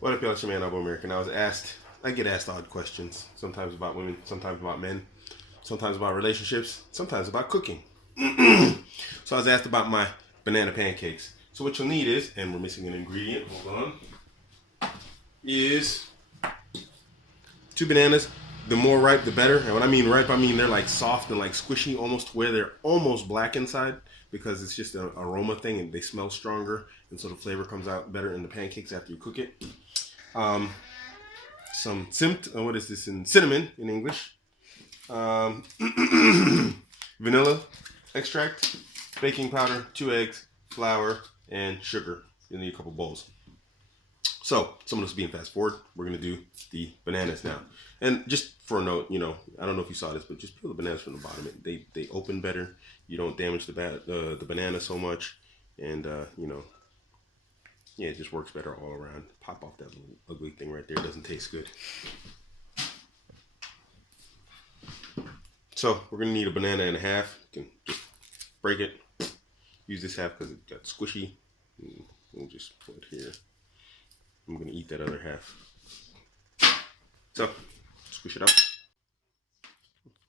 What up, y'all? It's your man, Abuamerican. I get asked odd questions, sometimes about women, sometimes about men, sometimes about relationships, sometimes about cooking. So I was asked about my banana pancakes. So what you'll need is, and we're missing an ingredient, hold on, is 2 bananas. The more ripe, the better. And when I mean ripe, I mean they're like soft and like squishy, almost to where they're almost black inside, because it's just an aroma thing and they smell stronger, and so the flavor comes out better in the pancakes after you cook it. Some what is this in cinnamon in English? Vanilla extract, baking powder, 2 eggs, flour, and sugar. You'll need a couple bowls. So, some of this being fast forward, we're gonna do the bananas now. And just for a note, I don't know if you saw this, but just peel the bananas from the bottom. They open better. You don't damage the banana so much, and yeah, it just works better all around. Pop off that little ugly thing right there. It doesn't taste good. So we're gonna need a banana and a half. You can just break it. Use this half because it got squishy. And we'll just put it here. I'm gonna eat that other half. So squish it up. This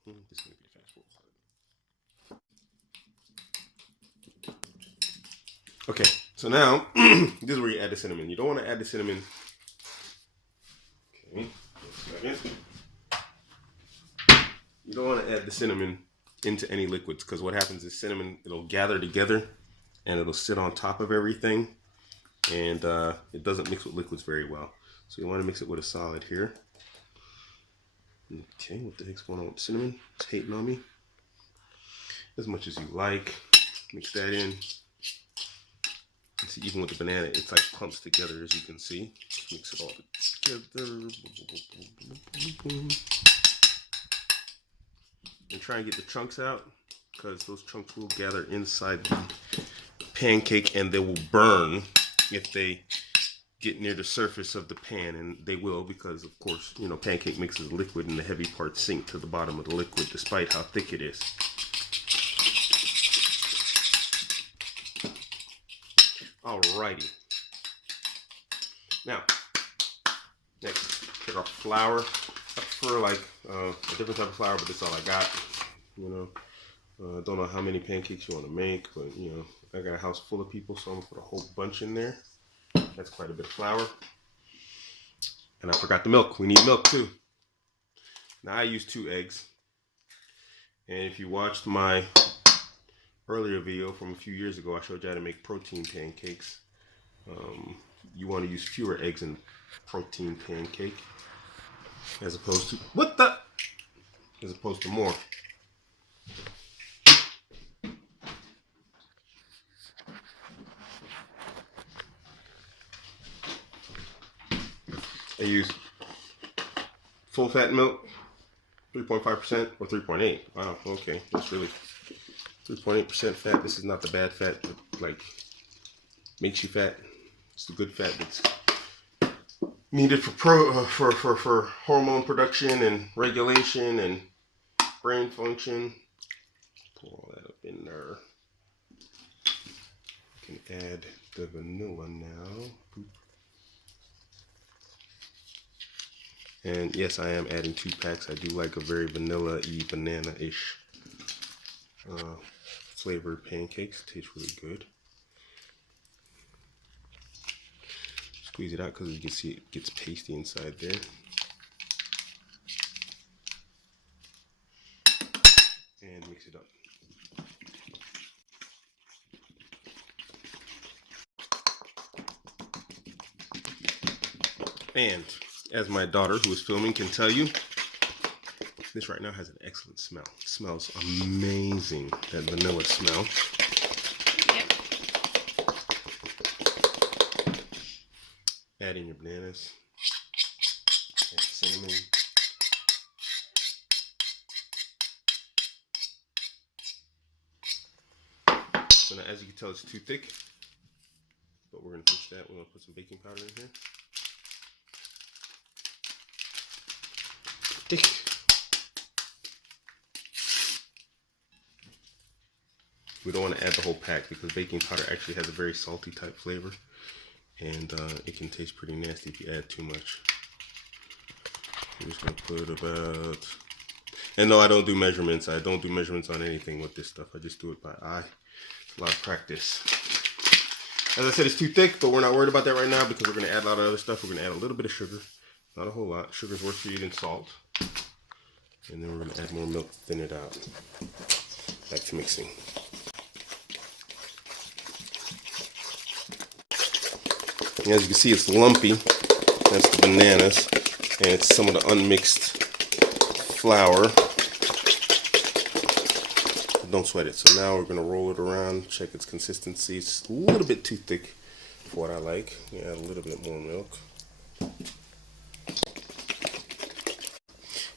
is gonna be the fast forward part. Okay, so now this is where you add the cinnamon. You don't want to add the cinnamon. Okay, just a second. You don't want to add the cinnamon into any liquids, because what happens is cinnamon, it'll gather together and it'll sit on top of everything, and it doesn't mix with liquids very well. So you want to mix it with a solid here. Okay, what the heck's going on with the cinnamon? It's hating on me. As much as you like. Mix that in. See, even with the banana, it's like clumps together, as you can see. Just mix it all together. And try and get the chunks out, because those chunks will gather inside the pancake and they will burn if they get near the surface of the pan, and they will, because of course, pancake mix is liquid and the heavy parts sink to the bottom of the liquid despite how thick it is. Alrighty. Now, next, take our flour. I prefer like a different type of flour, but that's all I got. Don't know how many pancakes you want to make, but I got a house full of people, so I'm gonna put a whole bunch in there. That's quite a bit of flour. And I forgot the milk. We need milk too. Now I use 2 eggs. And if you watched my earlier video from a few years ago, I showed you how to make protein pancakes. You want to use fewer eggs in protein pancake, as opposed to more. I use full fat milk, 3.5% or 3.8. Wow, okay, that's really 3.8% fat. This is not the bad fat that like makes you fat. It's the good fat that's needed for hormone production and regulation and brain function. Pour all that up in there. You can add the vanilla now. Boop. And yes, I am adding 2 packs. I do like a very vanilla-y, banana-ish flavored pancakes. Tastes really good. Squeeze it out because you can see it gets pasty inside there. And mix it up. And as my daughter, who is filming, can tell you, this right now has an excellent smell. It smells amazing, that vanilla smell. Yep. Add in your bananas, and cinnamon. So now, as you can tell, it's too thick, but we're going to fix that. We're going to put some baking powder in here. Thick. We don't want to add the whole pack because baking powder actually has a very salty type flavor. and it can taste pretty nasty if you add too much. I'm just gonna put about, and no, I don't do measurements. I don't do measurements on anything with this stuff. I just do it by eye. It's a lot of practice. As I said, it's too thick, but we're not worried about that right now because we're gonna add a lot of other stuff. We're gonna add a little bit of sugar, not a whole lot. Sugar's worse for you than salt. And then we're gonna add more milk to thin it out. Back to mixing. And as you can see, it's lumpy. That's the bananas. And it's some of the unmixed flour. Don't sweat it. So now we're going to roll it around, check its consistency. It's a little bit too thick for what I like. We add a little bit more milk.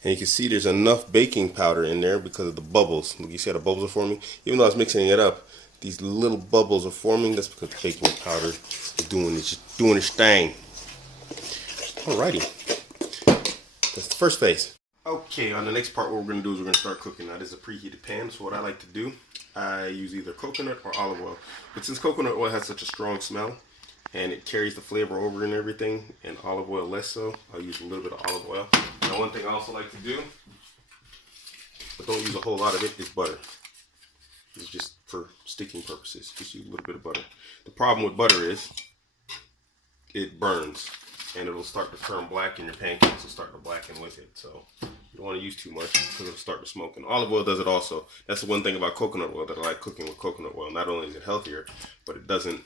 And you can see there's enough baking powder in there because of the bubbles. Look, you see how the bubbles are forming? Even though I was mixing it up, these little bubbles are forming. That's because the baking powder is doing its thing. Alrighty. That's the first phase. Okay, on the next part, what we're going to do is we're going to start cooking. Now, this is a preheated pan, so what I like to do, I use either coconut or olive oil. But since coconut oil has such a strong smell, and it carries the flavor over and everything, and olive oil less so, I'll use a little bit of olive oil. Now, one thing I also like to do, but don't use a whole lot of it, is butter. It's just for sticking purposes. Just use a little bit of butter. The problem with butter is it burns. And it'll start to turn black, and your pancakes will start to blacken with it. So you don't want to use too much because it'll start to smoke. And olive oil does it also. That's the one thing about coconut oil that I like cooking with coconut oil. Not only is it healthier, but it doesn't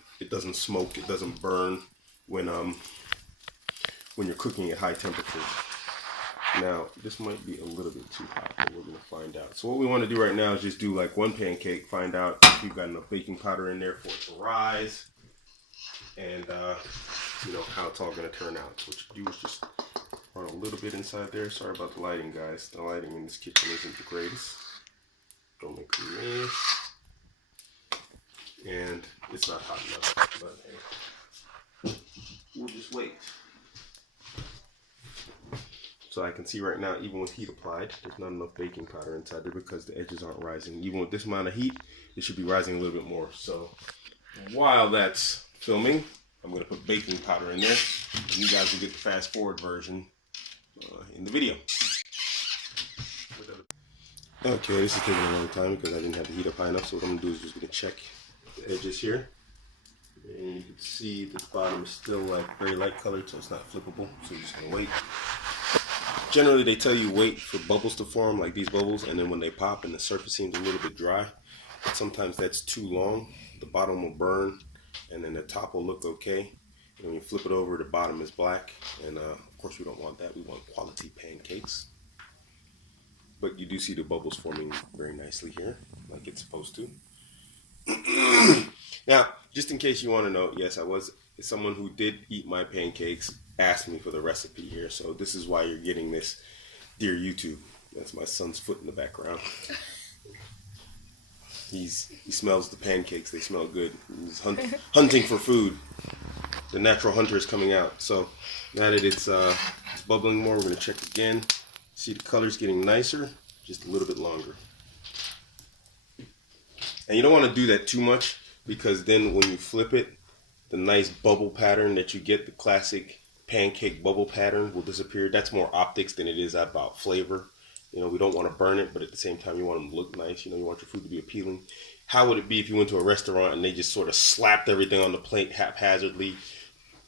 smoke, it doesn't burn when you're cooking at high temperatures. Now this might be a little bit too hot, but we're gonna find out. So what we want to do right now is just do like one pancake, find out if you've got enough baking powder in there for it to rise, and you know how it's all going to turn out. So what you do is just run a little bit inside there. Sorry about the lighting, guys. The lighting in this kitchen isn't the greatest. Don't make a mess. And it's not hot enough, but hey, we'll just wait. So I can see right now, even with heat applied, there's not enough baking powder inside there because the edges aren't rising. Even with this amount of heat, it should be rising a little bit more. So while that's filming, I'm going to put baking powder in there. And you guys will get the fast forward version in the video. Okay, this is taking a long time because I didn't have the heat up high enough. So what I'm going to do is just going to check the edges here. And you can see the bottom is still like very light colored, so it's not flippable. So you're just going to wait. Generally, they tell you wait for bubbles to form, like these bubbles, and then when they pop and the surface seems a little bit dry, but sometimes that's too long. The bottom will burn, and then the top will look okay. And when you flip it over, the bottom is black, and of course we don't want that. We want quality pancakes. But you do see the bubbles forming very nicely here, like it's supposed to. Now, just in case you want to know, yes, someone who did eat my pancakes asked me for the recipe here, so this is why you're getting this, dear YouTube. That's my son's foot in the background. He smells the pancakes. They smell good. He's hunting for food. The natural hunter is coming out. So now that it's bubbling more, we're going to check again. See the color's getting nicer, just a little bit longer. And you don't want to do that too much because then when you flip it, the nice bubble pattern that you get, the classic pancake bubble pattern, will disappear. That's more optics than it is about flavor. You know, we don't want to burn it, but at the same time, you want them to look nice. You know, you want your food to be appealing. How would it be if you went to a restaurant and they just sort of slapped everything on the plate haphazardly,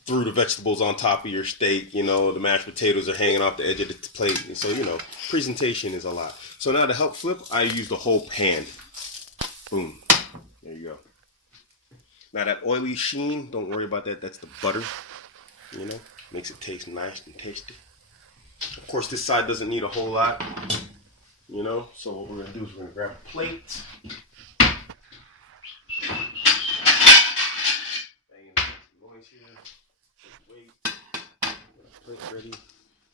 threw the vegetables on top of your steak, you know, the mashed potatoes are hanging off the edge of the plate. And so, you know, presentation is a lot. So now to help flip, I use the whole pan. Boom. There you go. Now that oily sheen, don't worry about that. That's the butter, you know, makes it taste nice and tasty. Of course, this side doesn't need a whole lot, you know, so what we're going to do is we're going to grab a plate. Banging some noise here. Wait. Plate ready.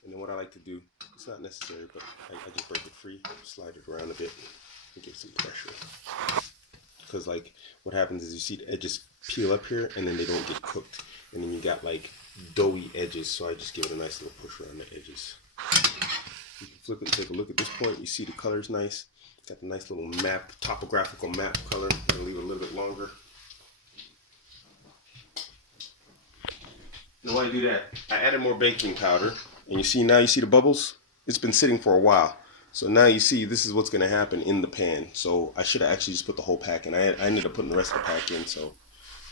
And then what I like to do, it's not necessary, but I just break it free, slide it around a bit, and give some pressure. Because like what happens is you see the edges peel up here and then they don't get cooked. And then you got like doughy edges, so I just give it a nice little push around the edges. You can flip it and take a look at this point. You see the color's nice. Got the nice little map, topographical map color. I'm gonna leave it a little bit longer. And why I do that? I added more baking powder, and you see the bubbles? It's been sitting for a while. So now you see this is what's going to happen in the pan. So I should have actually just put the whole pack in. I ended up putting the rest of the pack in, so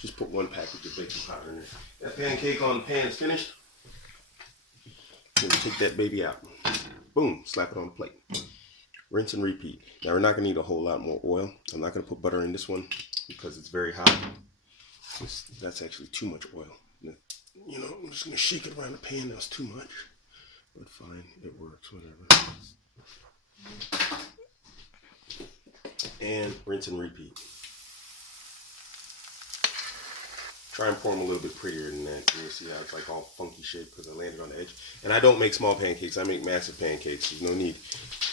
just put one package of baking powder in there. That pancake on the pan is finished. Then take that baby out. Boom, slap it on the plate. Rinse and repeat. Now we're not going to need a whole lot more oil. I'm not going to put butter in this one because it's very hot. That's actually too much oil. You know, I'm just going to shake it around the pan. That's too much. But fine, it works, whatever. And rinse and repeat. Try and pour them a little bit prettier than that. And you see how it's like all funky shaped because I landed on the edge. And I don't make small pancakes. I make massive pancakes. There's no need.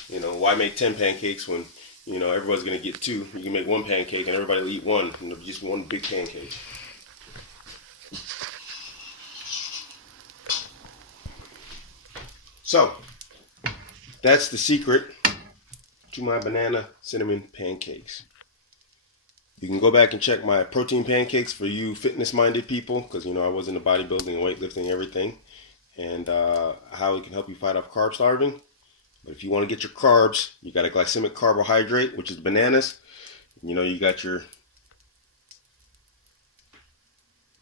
You know, why make 10 pancakes when, you know, everybody's going to get 2. You can make 1 pancake and everybody will eat 1. And it'll just be 1 big pancake. So, that's the secret to my banana cinnamon pancakes. You can go back and check my protein pancakes for you fitness-minded people, because, you know, I was into bodybuilding and weightlifting and everything, and how it can help you fight off carb starving. But if you want to get your carbs, you got a glycemic carbohydrate, which is bananas. You know, you got your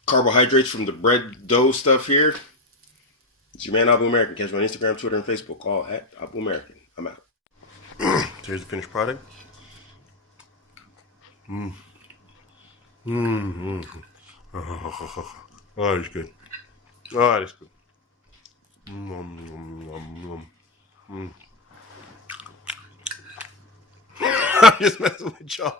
carbohydrates from the bread dough stuff here. It's your man Abuamerican. Catch me on Instagram, Twitter, and Facebook, all at Abuamerican. I'm out. So here's the finished product. Oh, that's good. Oh, that's good. I'm just messing with y'all.